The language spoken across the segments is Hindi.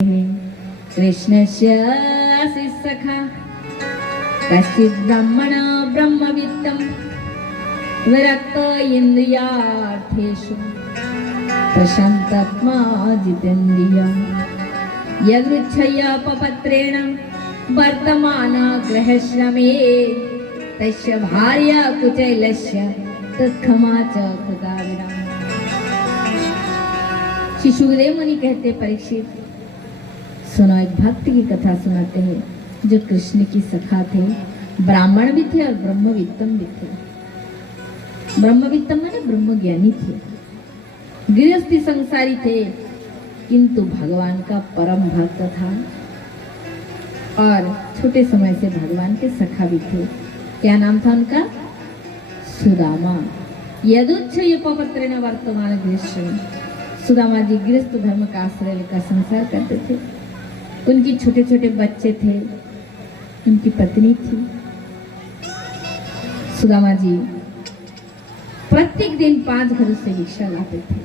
कृष्णस्य सखा कश्चित् ब्रह्मणा ब्रह्मवित्तं विरक्त इन्द्रियार्थेषु प्रशान्तात्मा जितेन्द्रियः यदृच्छया पपत्रेण वर्तमान गृहश्रमे तस्य भार्या कुचैलस्य तत्क्षमा च कृता विराम। श्री सुखदेव मुनि कहते परीक्षित सुनो, एक भक्त की कथा सुनाते हैं जो कृष्ण की सखा थे, ब्राह्मण भी थे और ब्रह्मवित्तम भी थे। ब्रह्मवित्तम माने ब्रह्मज्ञानी थे, गृहस्थी संसारी थे, किंतु भगवान का परम भक्त था और छोटे समय से भगवान के सखा भी थे। क्या नाम था उनका? सुदामा। यदुच्छय पपत्रेण वर्तमान गृहश्रम। सुदामा जी गृहस्थ धर्म का आश्रय लेकर संसार करते थे। उनकी छोटे छोटे बच्चे थे, उनकी पत्नी थी। सुदामा जी प्रत्येक दिन 5 घरों से भिक्षा लाते थे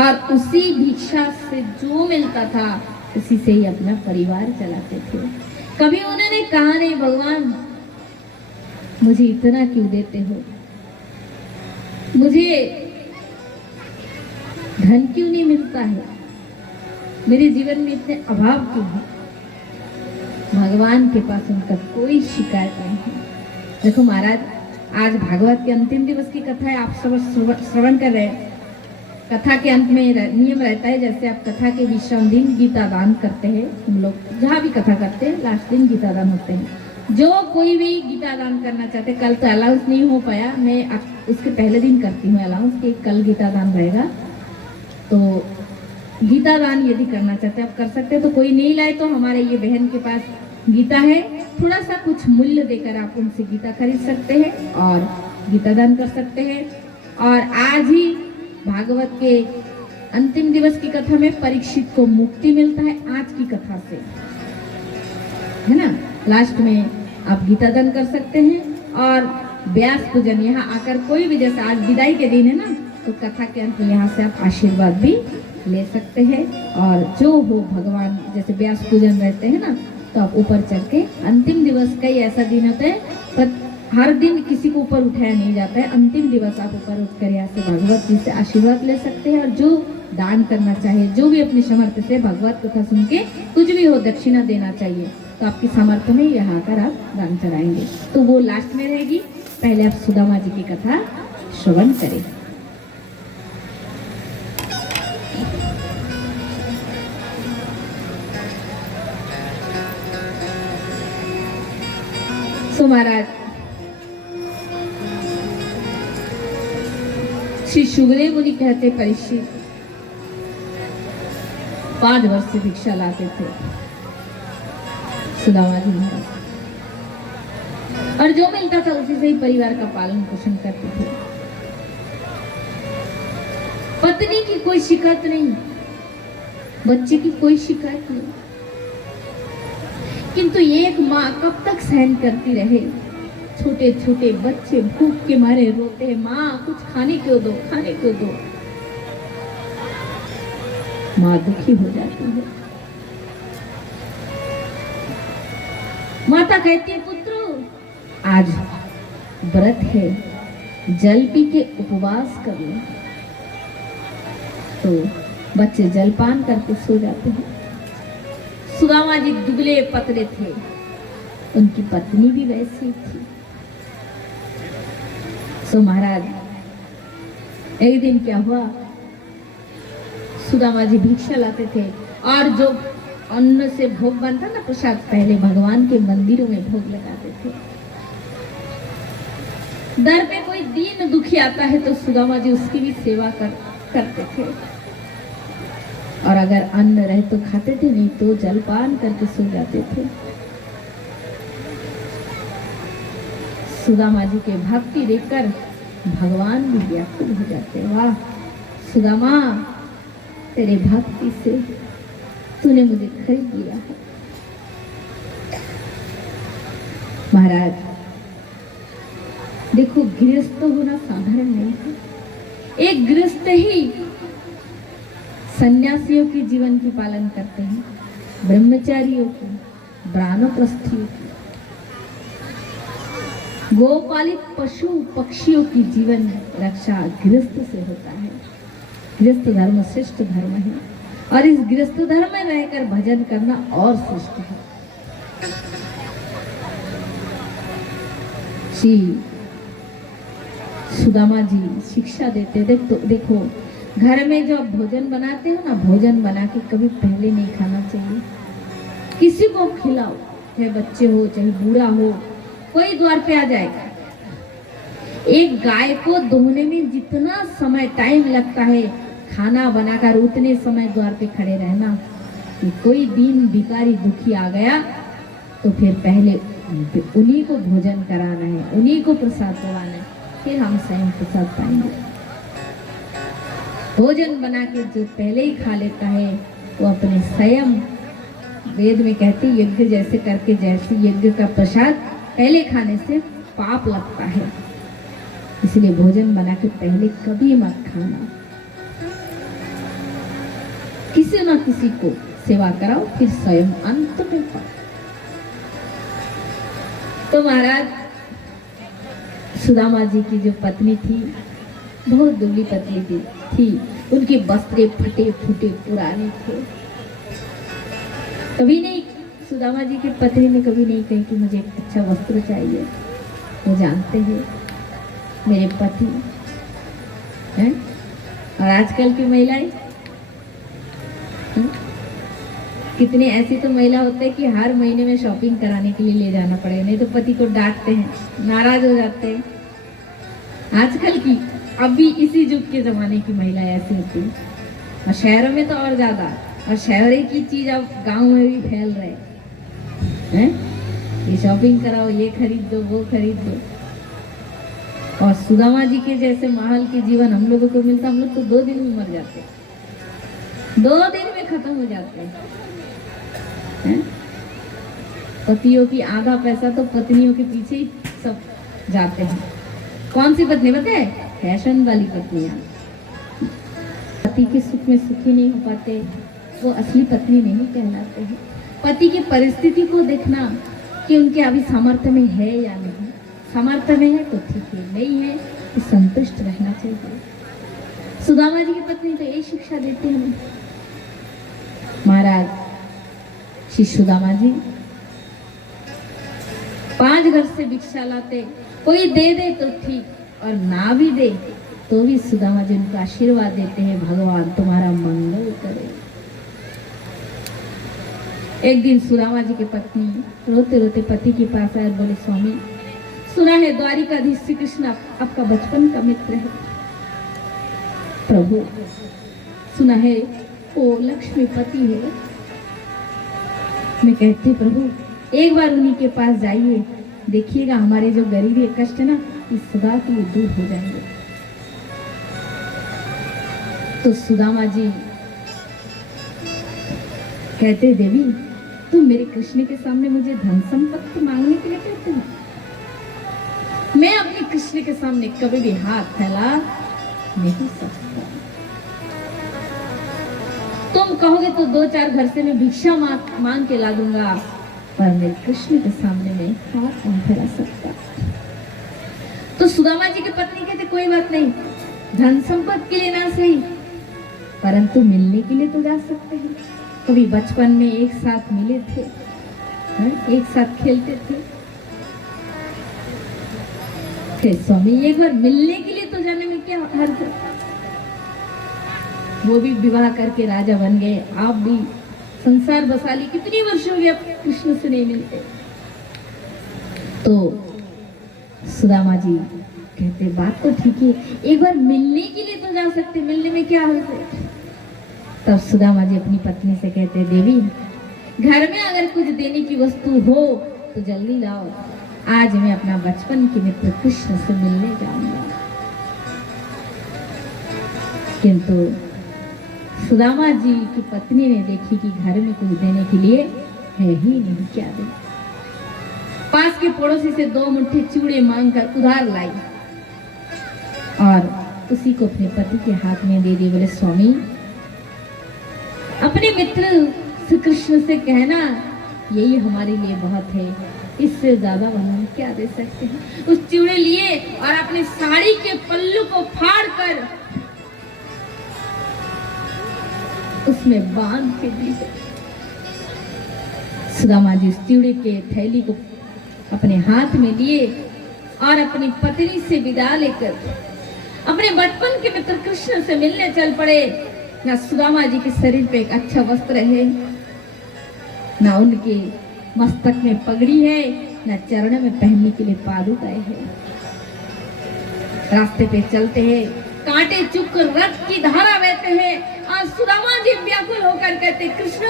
और उसी भिक्षा से जो मिलता था उसी से ही अपना परिवार चलाते थे। कभी उन्होंने कहा नहीं, भगवान मुझे इतना क्यों देते हो, मुझे धन क्यों नहीं मिलता है, मेरे जीवन में इतने अभाव क्यों है। भगवान के पास उनका कोई शिकायत नहीं है। देखो महाराज, आज भागवत के अंतिम दिवस की कथा है, आप सब श्रवण कर रहे हैं। कथा के अंत में नियम रहता है, जैसे आप कथा के विश्राम दिन गीता दान करते हैं, हम लोग जहाँ भी कथा करते हैं लास्ट दिन गीता दान होते हैं। जो कोई भी गीता दान करना चाहते, कल तो अलाउंस नहीं हो पाया, मैं उसके पहले दिन करती हूँ अलाउंस कि कल गीता दान रहेगा, तो गीता दान यदि करना चाहते आप कर सकते हैं। तो कोई नहीं लाए तो हमारे ये बहन के पास गीता है, थोड़ा सा कुछ मूल्य देकर आप उनसे गीता खरीद सकते हैं और गीता दान कर सकते हैं। और आज ही भागवत के अंतिम दिवस की कथा में परीक्षित को मुक्ति मिलता है, आज की कथा से, है ना। लास्ट में आप गीता दान कर सकते हैं और व्यास पूजन यहाँ आकर कोई भी, जैसे आज विदाई के दिन है ना, तो कथा के अंत में यहाँ से आप आशीर्वाद भी ले सकते हैं। और जो हो भगवान, जैसे व्यास पूजन रहते हैं ना, तो आप ऊपर चढ़ के, अंतिम दिवस का ही ऐसा दिन होता है, पर हर दिन किसी को ऊपर उठाया नहीं जाता है। अंतिम दिवस आप ऊपर उठकर यहाँ से भगवत जी से आशीर्वाद ले सकते हैं। और जो दान करना चाहे, जो भी अपने सामर्थ्य से भगवत कथा सुन के कुछ भी हो दक्षिणा देना चाहिए, तो आपकी सामर्थ्य में यहाँ आकर आप दान चढ़ाएंगे। तो वो लास्ट में रहेगी, पहले आप सुदामा जी की कथा श्रवण करें। सो महाराज, श्री सुखदेव मुनि कहते परीक्षित 5 वर्ष से भिक्षा लाते थे सुदामा जी महाराज, और जो मिलता था उसी से ही परिवार का पालन पोषण करते थे। पत्नी की कोई शिकायत नहीं, बच्चे की कोई शिकायत नहीं, किंतु एक माँ कब तक सहन करती रहे। छोटे छोटे बच्चे भूख के मारे रोते हैं, माँ कुछ खाने क्यों दो, खाने क्यों दो। माँ दुखी हो जाती है। माता कहती है, पुत्र आज व्रत है, जल पी के उपवास कर लो। तो बच्चे जलपान करके सो जाते हैं। सुदामा जी दुबले पतले थे, उनकी पत्नी भी वैसी थी। सो महाराज, एक दिन क्या हुआ, सुदामा जी भिक्षा लाते थे और जो अन्न से भोग बनता ना, प्रसाद, पहले भगवान के मंदिरों में भोग लगाते थे। दर पे कोई दीन दुखी आता है तो सुदामा जी उसकी भी सेवा करते थे। और अगर अन्न रहे तो खाते थे, नहीं तो जलपान करके सो जाते थे। सुदामा जी के भक्ति देखकर भगवान भी व्याकुल हो जाते। वाह सुदामा, तेरे भक्ति से तूने मुझे खरीद लिया है। महाराज देखो, गृहस्थ होना साधारण नहीं है। एक गृहस्थ ही सन्यासियों के जीवन की पालन करते हैं, ब्रह्मचारियों की, वानप्रस्थियों की, गोपालित पशु पक्षियों की जीवन रक्षा गृहस्थ से होता है। गृहस्थ धर्म श्रेष्ठ धर्म है और इस गृहस्थ धर्म में रहकर भजन करना और श्रेष्ठ है। श्री सुदामा जी शिक्षा देते, देखो घर में जो भोजन बनाते हो ना, भोजन बना के कभी पहले नहीं खाना चाहिए। किसी को खिलाओ, चाहे बच्चे हो चाहे बूढ़ा हो, कोई द्वार पे आ जाएगा। एक गाय को दोहने में जितना समय टाइम लगता है, खाना बनाकर उतने समय द्वार पे खड़े रहना। कि कोई दिन भिखारी दुखी आ गया तो फिर पहले उन्हीं को भोजन कराना है, उन्हीं को प्रसाद करवाना है, फिर हम स्वयं प्रसाद पाएंगे। भोजन बना के जो पहले ही खा लेता है वो अपने स्वयं, वेद में कहते यज्ञ जैसे करके, जैसे यज्ञ का प्रसाद पहले खाने से पाप लगता है। इसलिए भोजन बना के पहले कभी मत खाना। किसी न किसी को सेवा कराओ, फिर स्वयं अंत में पाओ। तो महाराज सुदामा जी की जो पत्नी थी, बहुत दुबली पतली थी। उनके वस्त्र फटे फूटे पुराने थे। कभी नहीं, सुदामा जी की पत्नी ने कभी नहीं कही कि मुझे एक अच्छा वस्त्र चाहिए। वो जानते हैं मेरे पति हैं। और आजकल की महिलाएं, कितने ऐसी तो महिला होते हैं कि हर महीने में शॉपिंग कराने के लिए ले जाना पड़ेगा, नहीं तो पति को डांटते हैं, नाराज हो जाते हैं। आजकल की, अभी इसी युग के जमाने की महिलाएं ऐसी होती हैं। और शहरों में तो और ज्यादा, और शहरों की चीज अब गांव में भी फैल रहे हैं। ये शॉपिंग कराओ, ये खरीद दो, वो खरीद दो। और सुदामा जी के जैसे महल के जीवन हम लोगों को मिलता, हम लोग तो 2 दिन में मर जाते, 2 दिन में खत्म हो जाते हैं। पतियों की आधा पैसा तो पत्नियों के पीछे ही सब जाते हैं। कौन सी पत्नी बताए? फैशन वाली पत्नियां। पति के सुख में सुखी नहीं हो पाते, वो असली पत्नी नहीं कहलाते हैं। पति की परिस्थिति को देखना कि उनके अभी सामर्थ्य में है या नहीं। सामर्थ्य में है तो ठीक है, नहीं है तो संतुष्ट रहना चाहिए। सुदामा जी की पत्नी तो यही शिक्षा देती है। महाराज श्री सुदामा जी 5 घर से भिक्षा लाते, कोई दे दे तो ठीक और ना भी दे तो भी सुदामा जी उनको आशीर्वाद देते हैं, भगवान तुम्हारा मंगल करे। एक दिन सुदामा जी की पत्नी रोते रोते पति के पास आए और बोले, स्वामी सुना है द्वारिकाधीश श्री कृष्ण आपका बचपन का मित्र है। प्रभु सुना है वो लक्ष्मीपति है। मैं कहती प्रभु एक बार उन्हीं के पास जाइए, देखिएगा हमारे जो गरीबी कष्ट ना इस सदा के लिए दूर हो जाएंगे। तो सुदामा जी कहते, देवी तुम मेरे कृष्ण के सामने मुझे धन संपत्ति मांगने के लिए कहते हो? मैं अपने कृष्ण के सामने कभी भी हाथ फैला नहीं सकता। तुम कहोगे तो 2-4 घर से मैं भिक्षा मांग के ला दूंगा, पर मेरे कृष्ण के सामने मैं हाथ नहीं फैला सकता। तो सुदामा जी की पत्नी कहते, कोई बात नहीं, धन संपत्ति के लिए ना सही, परंतु मिलने के लिए तो जा सकते हैं। कभी बचपन में एक साथ मिले थे, एक साथ खेलते थे। स्वामी एक बार मिलने के लिए तो जाने में क्या हर्ज है? वो भी विवाह करके राजा बन गए, आप भी संसार बसा ली, कितनी वर्ष हो गए आप कृष्ण से नहीं मिलते। तो सुदामा जी कहते, बात तो ठीक है, एक बार मिलने के लिए तो जा सकते, मिलने में क्या हर्ज है? तब सुदामा जी अपनी पत्नी से कहते, देवी घर में अगर कुछ देने की वस्तु हो तो जल्दी लाओ, आज मैं अपना बचपन के मित्र कृष्ण से मिलने जाऊंगा। किंतु सुदामा जी की पत्नी ने देखी कि घर में कुछ देने के लिए है ही नहीं, क्या दे। पास के पड़ोसी से 2 मुट्ठी चूड़े मांगकर उधार लाई और उसी को अपने पति के हाथ में दे दी। बोले, स्वामी अपने मित्र श्री कृष्ण से कहना यही हमारे लिए बहुत है, इससे ज्यादा हम क्या दे सकते हैं। उस चिवड़े लिए और अपनी साड़ी के पल्लू को फाड़ कर उसमें बांध के दी। सुदामा जी उस चिवड़े के थैली को अपने हाथ में लिए और अपनी पत्नी से विदा लेकर अपने बचपन के मित्र कृष्ण से मिलने चल पड़े। न सुदामा जी के शरीर पे एक अच्छा वस्त्र है, न उनके मस्तक में पगड़ी है, न चरण में पहनने के लिए पादुकाएं है। रास्ते पे चलते हैं, कांटे चुप रक्त की धारा बहते हैं और सुदामा जी व्याकुल होकर कहते, कृष्ण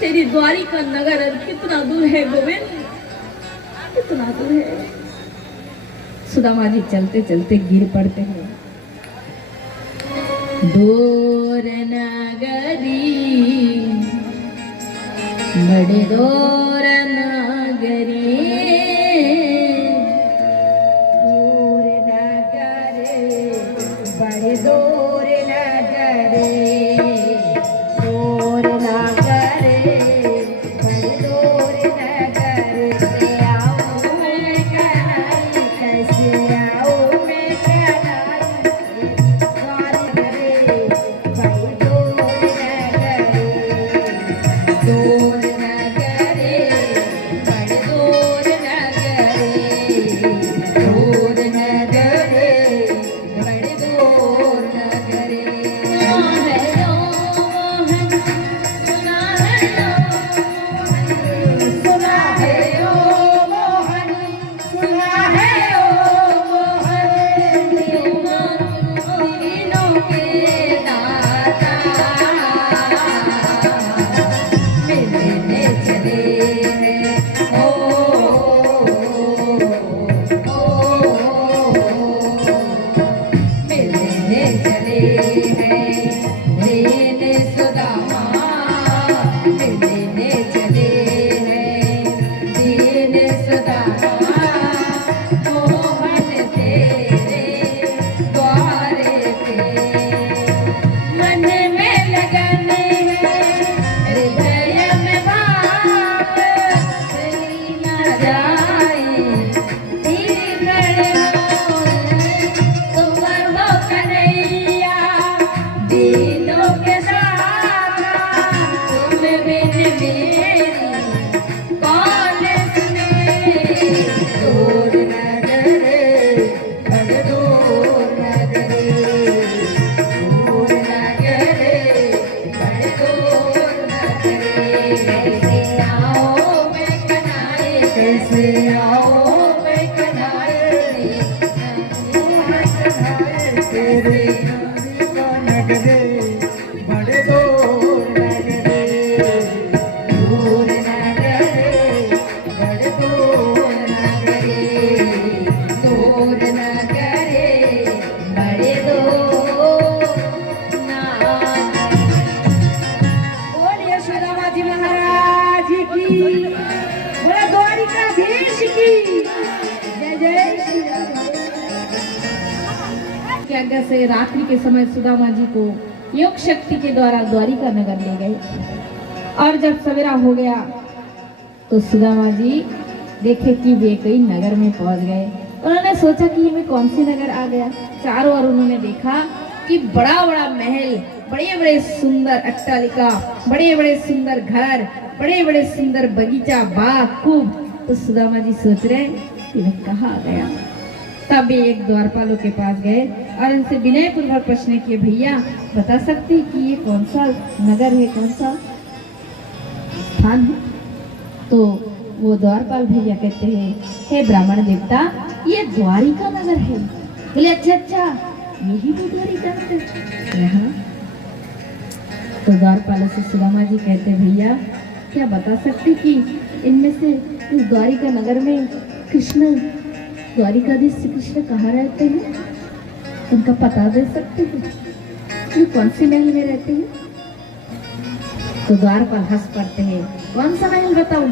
तेरी द्वारिका नगर कितना दूर है गोविंद, कितना दूर है। सुदामा जी चलते चलते गिर पड़ते हैं। दूर नगरी बड़े दूर नगरी, दूर नगरी बड़े दूर नगरी, दूर नगरी बड़े दूर नगरी। से आओ मैं कनाई, कैसे आओ मैं कनाई, द्वार नगरी बड़े दूर नगरी, दूर आज्ञा से रात्रि के समय सुदामा जी को योग शक्ति के द्वारा द्वारिका नगर ले गए। और जब सवेरा हो गया तो सुदामा जी देखे कि वे कई नगर में पहुंच गए। उन्होंने सोचा कि ये मैं कौन सी नगर आ गया। चारों ओर उन्होंने देखा कि बड़ा बड़ा महल, बड़े बड़े सुंदर अट्टालिका, बड़े बड़े सुंदर घर, बड़े बड़े सुंदर बगीचा, बाग खूब। तो सुदामा जी सोच रहे कि मैं कहाँ आ गया। तब वे एक द्वारपालों के पास गए और उनसे विनय पूर्वक प्रश्न किए, भैया बता सकते कि ये कौन सा नगर है, कौन सा स्थान है। तो वो द्वारपाल भैया कहते हैं, हे ब्राह्मण देवता, ये द्वारिका नगर है। बोले अच्छा अच्छा, यही तो द्वारिका नगर यहाँ। तो द्वारपालों से सुदामा जी कहते, भैया क्या बता सकते कि इनमें से इस द्वारिका नगर में कृष्ण, द्वारिकाधीश श्री कृष्ण कहाँ रहते हैं, उनका पता दे सकते हैं, ये कौन सी महल में रहते हैं। तो द्वारपाल हंस पड़ते हैं, कौन सा महल बताऊं,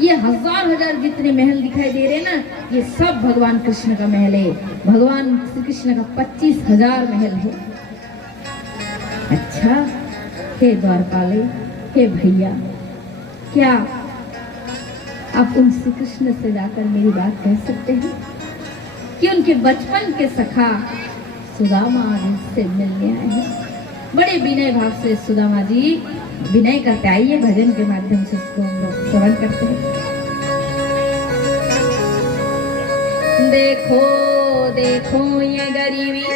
ये हजार हजार जितने महल दिखाई दे रहे हैं ना, ये सब भगवान कृष्ण का महल है। भगवान श्री कृष्ण का 25,000 महल है। अच्छा हे द्वारपाले, हे भैया, क्या आप उन श्री कृष्ण से जाकर मेरी बात कह सकते हैं कि उनके बचपन के सखा सुदामा से मिलने आए हैं? बड़े विनय भाव से सुदामा जी विनय करते, आइए भजन के माध्यम से इसको हम लोग श्रवण करते हैं। देखो देखो ये गरीबी,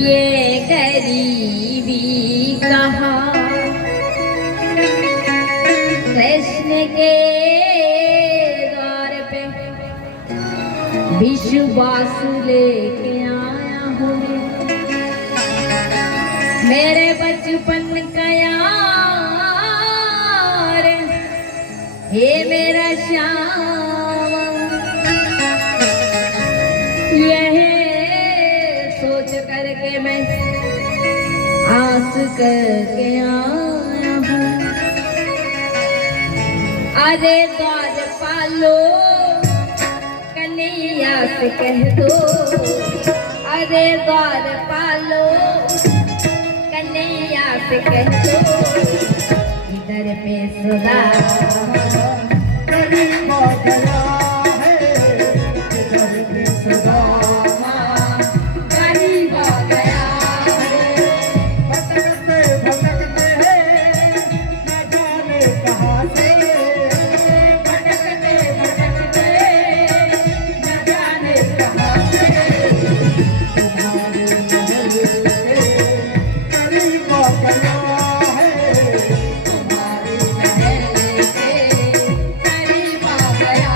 ये गरीबी कहा कृष्ण के द्वार पे विश्वास लेके आया हूँ, मेरे बचपन का यार, हे मेरा श्याम, यह सोच करके मैं आस करके आया हूँ। अरे द्वारपालो कन्हैया से कह दो, अरे द्वारपालो कन्हैया से कह दो, इधर पे सुदामा गरीब आ गया है, इधर पे सुदामा गरीब आ गया है। भटकते भटकते हैं न जाने कहाँ से, भटकते भटकते न जाने कहाँ से, तुम्हारे महल के गरीब आ गया है, तुम्हारे महल के करीब आ गया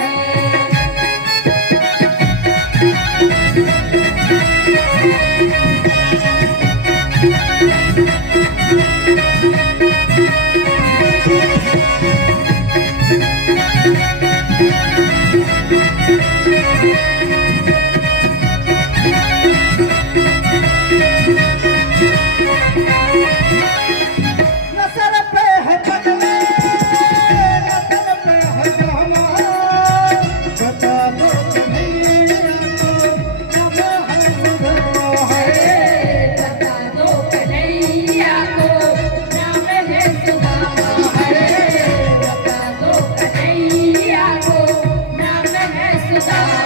है। न सर पे है पगले, न तन पे है गहना, बता दो कन्हैया को नाम है सुदामा है। बता दो कन्हैया को नाम है सुदामा है, बता दो कन्हैया को नाम है सुदामा।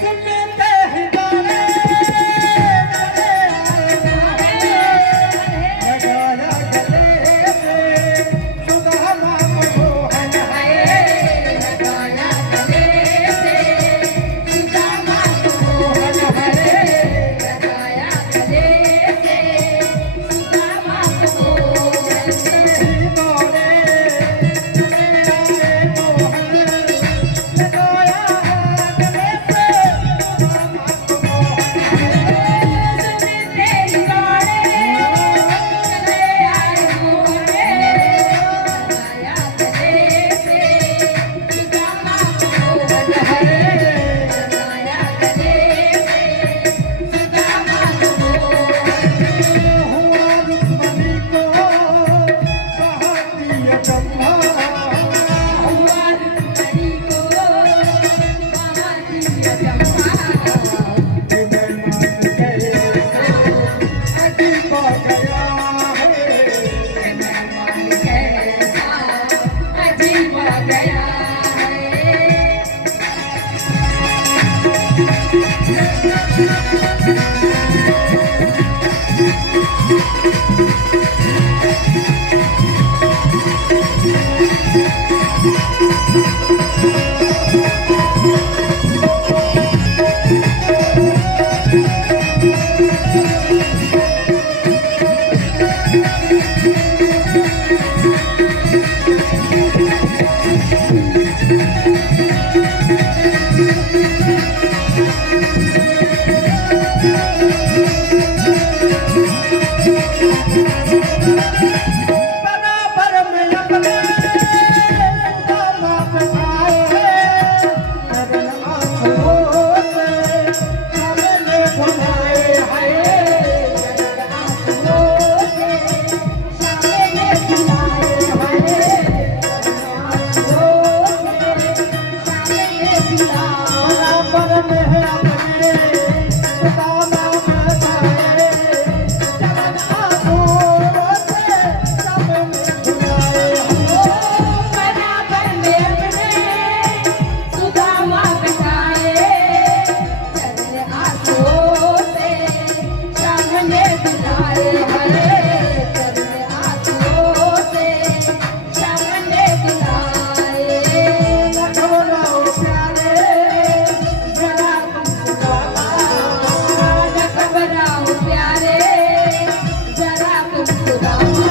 सुनते ही गाने बराबर में अपने दाम बिठाए, चरण आँखों से सामने बुलाए हैं, चरण आँखों से सामने बुलाए हैं, बराबर में अपने दाम बिठाए, चरण आँखों से सामने बुलाए हैं। बराबर में अपने सुदामा बिठाए, चरण आँखों से सामने बुलाए हैं, चरण आँखों से सामने बुलाए। घबराओ प्यारे, जरा तुम सुदामा, घबराओ प्यारे, जरा तुम सुदामा।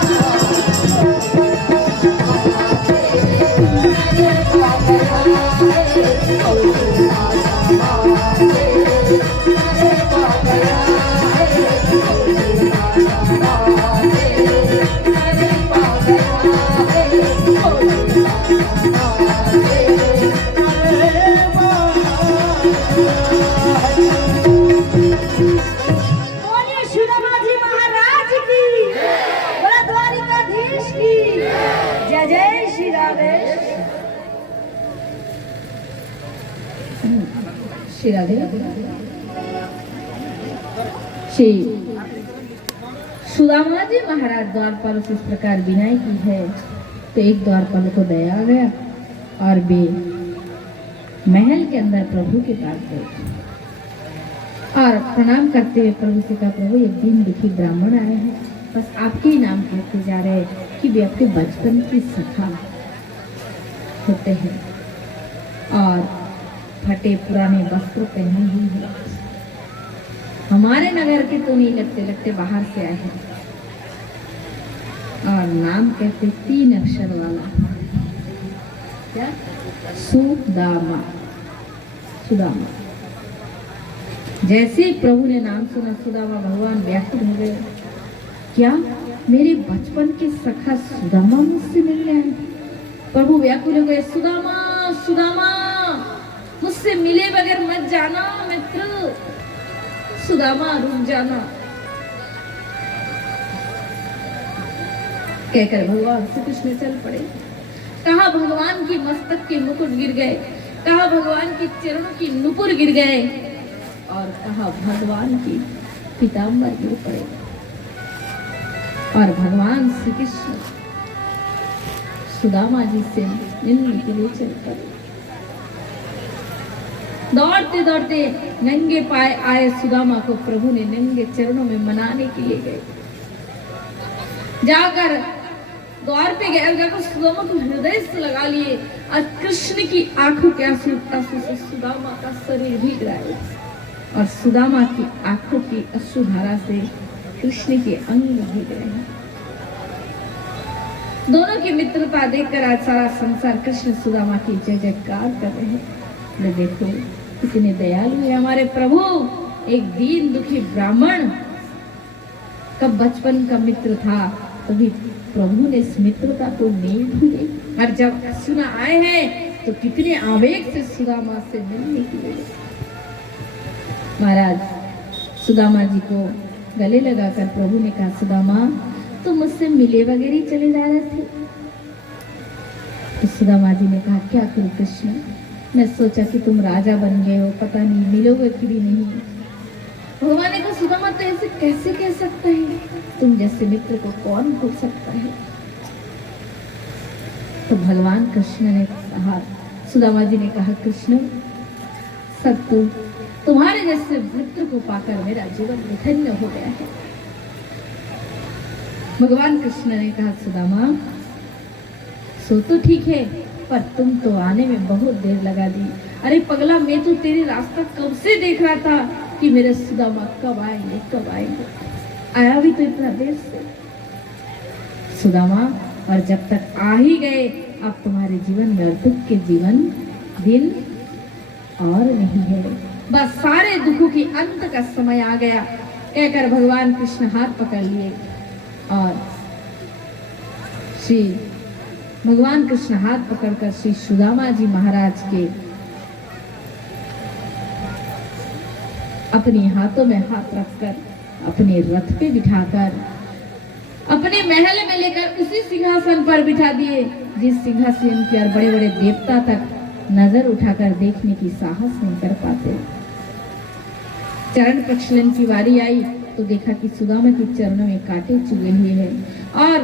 बोलिए सुदामा जी महाराज की, बोला द्वारिकाधीश की जय जय श्री राधे। श्री राधे। श्री सुदामा जी महाराज द्वारपाल से इस प्रकार विनय की है तो एक द्वारपाल को दया आ गया और वे महल के अंदर प्रभु के पास गए और प्रणाम करते हुए प्रभु से कहा, प्रभु एक दिन दुखी ब्राह्मण आए हैं, बस आपके ही नाम कहते जा रहे हैं कि वे आपके बचपन की सखा होते हैं और फटे पुराने वस्त्र पहने हुए हैं। हमारे नगर के तो नहीं लगते, लगते बाहर से आए हैं और नाम कहते 3 अक्षर वाला, क्या? सुदामा। सुदामा। जैसे ही प्रभु ने नाम सुना, सुदामा भगवान व्याकुल हो गए, क्या मेरे बचपन के सखा सुदामा मुझसे मिलने आए? प्रभु व्याकुल हो गए, सुदामा सुदामा मुझसे मिले बगैर मत जाना मित्र, सुदामा रुक जाना। कहकर भगवान श्री कृष्ण चल पड़े। कहा भगवान की मस्तक के मुकुट गिर गए, कहा भगवान के चरणों की नुपुर गिर गए और कहा भगवान की पीताम्बर गिर पड़े और भगवान श्री कृष्ण सुदामा जी से मिलने के लिए चल पड़े। दौड़ते दौड़ते नंगे पाए आए सुदामा को प्रभु ने नंगे चरणों में मनाने के लिए गए। जाकर द्वार पे गए, जाकर सुदामा को हृदय से लगा लिए और कृष्ण की आंखों के आंसू से सुदामा का शरीर भीग रहा है और सुदामा की आंखों की अश्रुधारा से कृष्ण के अंग भीग रहे हैं। दोनों की मित्रता देखकर आज सारा संसार कृष्ण सुदामा की जय जयकार कर रहे हैं। मैं देखो कितने दयालु है हमारे प्रभु। एक दीन दुखी ब्राह्मण का बचपन का मित्र था, तभी प्रभु ने इस मित्रता को नहीं भूले और जब सुना आए हैं तो कितने आवेग से सुदामा से मिलने के लिए महाराज सुदामा जी को गले लगाकर प्रभु ने कहा, सुदामा तुम मुझसे मिले वगैरह चले जा रहे थे? तो सुदामा जी ने कहा, क्या करूं कृष्ण, मैं सोचा कि तुम राजा बन गए हो, पता नहीं मिलोगे कि भी नहीं। भगवान ने कहा, सुदामा तो ऐसे कैसे कह सकता है, तुम जैसे मित्र को कौन भूल सकता है। तो भगवान कृष्ण ने कहा, सुदामा जी ने कहा, कृष्ण सत्तू तुम्हारे जैसे मित्र को पाकर मेरा जीवन धन्य हो गया है। भगवान कृष्ण ने कहा, सुदामा सो तो ठीक है, पर तुम तो आने में बहुत देर लगा दी। अरे पगला, मैं तो तेरे रास्ता कब से देख रहा था कि मेरे सुदामा कब आएंगे कब आएंगे। आया भी तो इतना देर से सुदामा, और जब तक आ ही गए अब तुम्हारे जीवन में और दुख के जीवन दिन और नहीं है। बस सारे दुखों की अंत का समय आ गया, कहकर भगवान कृष्ण हाथ पकड़ लिए और श्री भगवान कृष्ण हाथ पकड़कर श्री सुदामा जी महाराज के अपने हाथों में हाथ रखकर अपने रथ पे बिठाकर अपने महल में लेकर उसी सिंहासन पर बिठा दिए जिस सिंहासन की और बड़े बड़े देवता तक नजर उठाकर देखने की साहस नहीं कर पाते। चरण प्रक्षालन की बारी आई तो देखा कि सुदामा के चरणों में कांटे चुभे हुए हैं और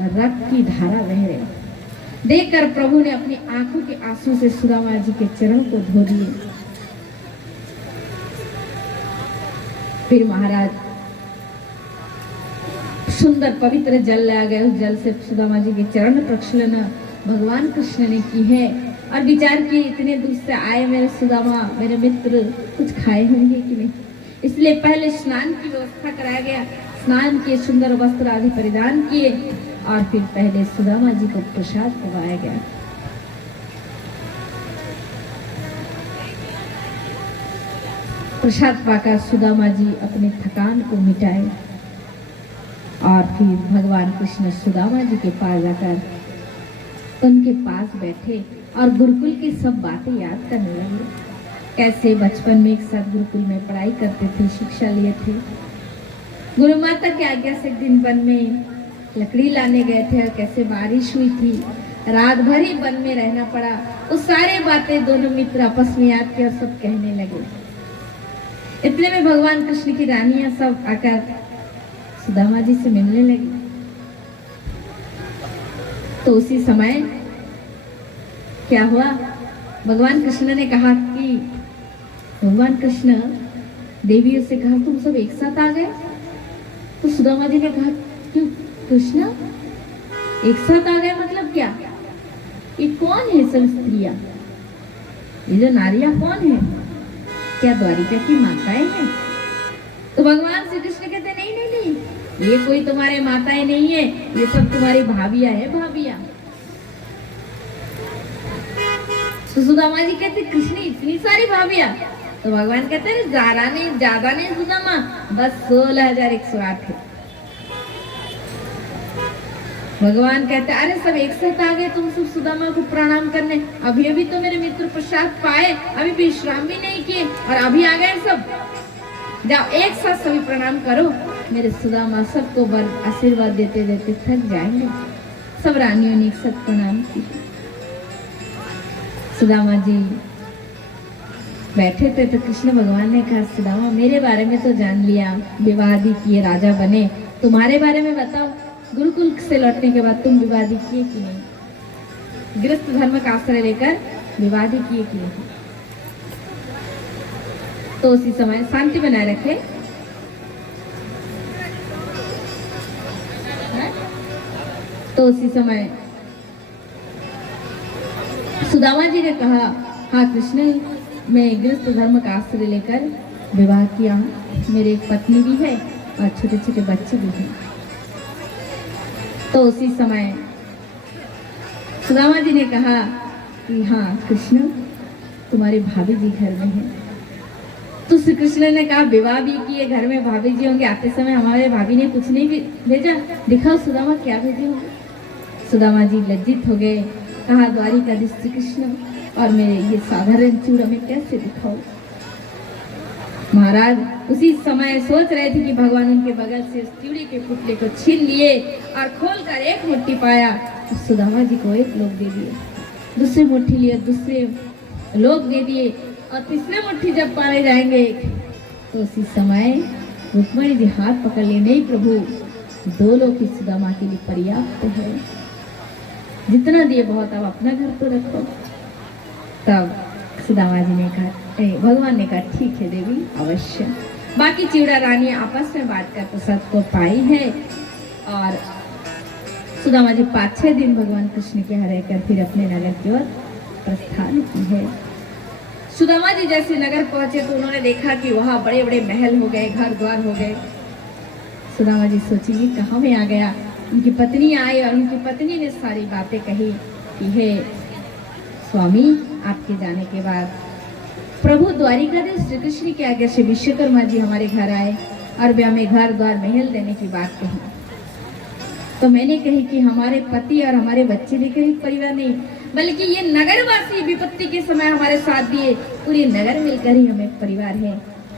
रक्त की धारा बह रही। देखकर प्रभु ने अपनी आंखों के आंसू से सुदामा जी के चरण को धो दिए। फिर महाराज सुंदर पवित्र जल लाया गया, उस जल से सुदामा जी के चरण प्रक्षालन भगवान कृष्ण ने की है और विचार किए इतने दूर से आए मेरे सुदामा, मेरे मित्र, कुछ खाए होंगे कि नहीं, इसलिए पहले स्नान की व्यवस्था कराया गया। स्नान किए, सुंदर वस्त्र आदि परिधान किए और फिर पहले सुदामा जी को प्रसाद खवाया गया। प्रसाद पाकर सुदामा जी अपने थकान को मिटाए और फिर भगवान कृष्ण सुदामा जी के पास जाकर उनके पास बैठे और गुरुकुल की सब बातें याद करने लगे। कैसे बचपन में एक साथ गुरुकुल में पढ़ाई करते थे, शिक्षा लिए थे। गुरु माता की आज्ञा से एक दिन वन में लकड़ी लाने गए थे और कैसे बारिश हुई थी, रात भर ही वन में रहना पड़ा। वो सारी बातें दोनों मित्र आपस में याद किए और सब कहने लगे। इतने में भगवान कृष्ण की रानियां सब आकर सुदामा जी से मिलने लगी। तो उसी समय क्या हुआ, भगवान कृष्ण ने कहा कि भगवान कृष्ण देवियों से कहा तुम सब एक साथ आ गए। तो सुदामा जी ने कहा क्यों कृष्ण एक साथ आ गए, मतलब क्या, ये कौन है सब स्त्रियां, ये जो नारियां कौन है, क्या द्वारिका की माताएं हैं। तो भगवान श्री कृष्ण कहते नहीं नहीं नहीं, ये कोई तुम्हारे माताएं नहीं है, ये सब तुम्हारी भाभियां है, भाभियां। तो सुदामा जी कहते कृष्ण इतनी सारी भाभियां। तो भगवान कहते हैं ज्यादा नहीं सुदामा, बस 16,108 है। भगवान कहते अरे सब एक साथ आ गए तुम सब सुदामा को प्रणाम करने, अभी अभी तो मेरे मित्र प्रसाद पाए, अभी विश्राम भी नहीं किए और अभी आ गए सब। जाओ एक साथ सभी प्रणाम करो। मेरे सुदामा सबको आशीर्वाद देते देते थक जाएंगे। सब रानियों ने एक साथ प्रणाम किया। सुदामा जी बैठे थे तो कृष्ण भगवान ने कहा सुदामा मेरे बारे में तो जान लिया, विवादी किए राजा बने, तुम्हारे बारे में बताओ, गुरुकुल से लौटने के बाद तुम विवादी किए कि नहीं, गृहस्थ धर्म का आश्रय लेकर विवादी किए कि नहीं। तो उसी समय शांति बनाए रखे। तो उसी समय सुदामा जी ने कहा हाँ कृष्ण, मैं गृहस्थ धर्म का आश्रय लेकर विवाह किया हूँ, मेरी एक पत्नी भी है और छोटे छोटे बच्चे भी हैं। तो उसी समय सुदामा जी ने कहा कि हाँ कृष्ण, तुम्हारी भाभी जी घर में है। तो श्री कृष्ण ने कहा विवाह भी किए, घर में भाभी जी होंगे, आते समय हमारे भाभी ने कुछ नहीं भेजा, दिखाओ सुदामा क्या भेजे होंगे। सुदामा जी लज्जित हो गए, कहा द्वारिकाधीश श्री कृष्ण और मेरे ये साधारण चूड़ा में कैसे दिखाओ। महाराज उसी समय सोच रहे थे कि भगवान उनके बगल से उस चूड़ी के पुतले को छीन लिए और खोलकर एक मुट्ठी पाया, तो सुदामा जी को एक लोग दे दिए, दूसरी मुट्ठी लिए दूसरे लोग दे दिए और तीसरे मुट्ठी जब पाने जाएंगे तो उसी समय रुक्मणी जी हाथ पकड़ लिए, नहीं प्रभु, 2 लोग ही सुदामा के लिए पर्याप्त है, जितना दिए बहुत, अब अपना घर तो रखो। तब सुदामा जी ने कहा, भगवान ने कहा ठीक है देवी, अवश्य। बाकी चिवड़ा रानी आपस में बांटकर प्रसाद को पाई है और सुदामा जी 5-6 दिन भगवान कृष्ण के यहाँ रहकर फिर अपने नगर की ओर प्रस्थान की है। सुदामा जी जैसे नगर पहुंचे तो उन्होंने देखा कि वहां बड़े बड़े महल हो गए, घर द्वार हो गए। सुदामा जी सोची कहाँ में आ गया। उनकी पत्नी आई और उनकी पत्नी ने सारी बातें कही कि हे स्वामी, आपके जाने के बाद प्रभु द्वारिकाधीश श्री कृष्ण की आज्ञा से विश्वकर्मा जी हमारे घर आए और वे हमें घर द्वार महल देने की बात कही। तो मैंने कही कि हमारे पति और हमारे बच्चे लेकर एक परिवार नहीं, बल्कि ये नगरवासी विपत्ति के समय हमारे साथ दिए, पूरे नगर मिलकर ही हमें एक परिवार है।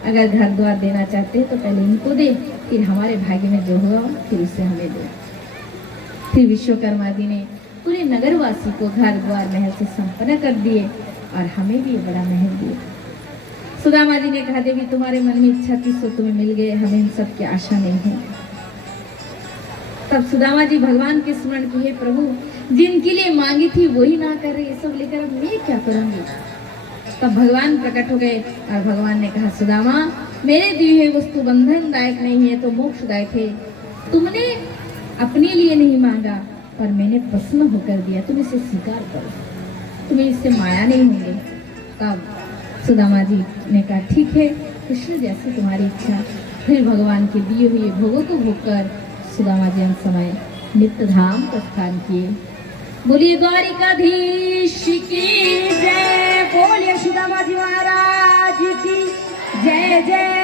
अगर घर द्वार देना चाहते हैं तो पहले इनको दे, फिर हमारे भाग्य में जो हुआ फिर उसे हमें दो। फिर विश्वकर्मा जी ने पूरे नगरवासी को घर द्वार महल से संपन्न कर दिए और हमें भी ये बड़ा महल दिया। सुदामा जी ने कहा, देवी तुम्हारे मन में इच्छा थी सो तुम्हें मिल गए, हमें इन सब की आशा नहीं है। तब सुदामा जी भगवान के स्मरण की, हे प्रभु, जिनके लिए मांगी थी वही ना कर रहे, ये सब लेकर अब मैं क्या करूंगी। तब भगवान प्रकट हो गए और भगवान ने कहा, सुदामा, मेरे दिए हुए वस्तु बंधनदायक नहीं है तो मोक्षदायक है। तुमने अपने लिए नहीं मांगा पर मैंने प्रसन्न होकर दिया, तुम इसे स्वीकार करो, तुम्हें इससे माया नहीं होंगे। तब सुदामा जी ने कहा, ठीक है कृष्ण, जैसे तुम्हारी इच्छा। फिर भगवान के दिए हुए भोगों को भोगकर सुदामा जी अंत समय नित्य धाम प्रस्थान किए। बोलिए द्वारिकाधीश की जय, बोलिए सुदामा जी महाराज की जय जय।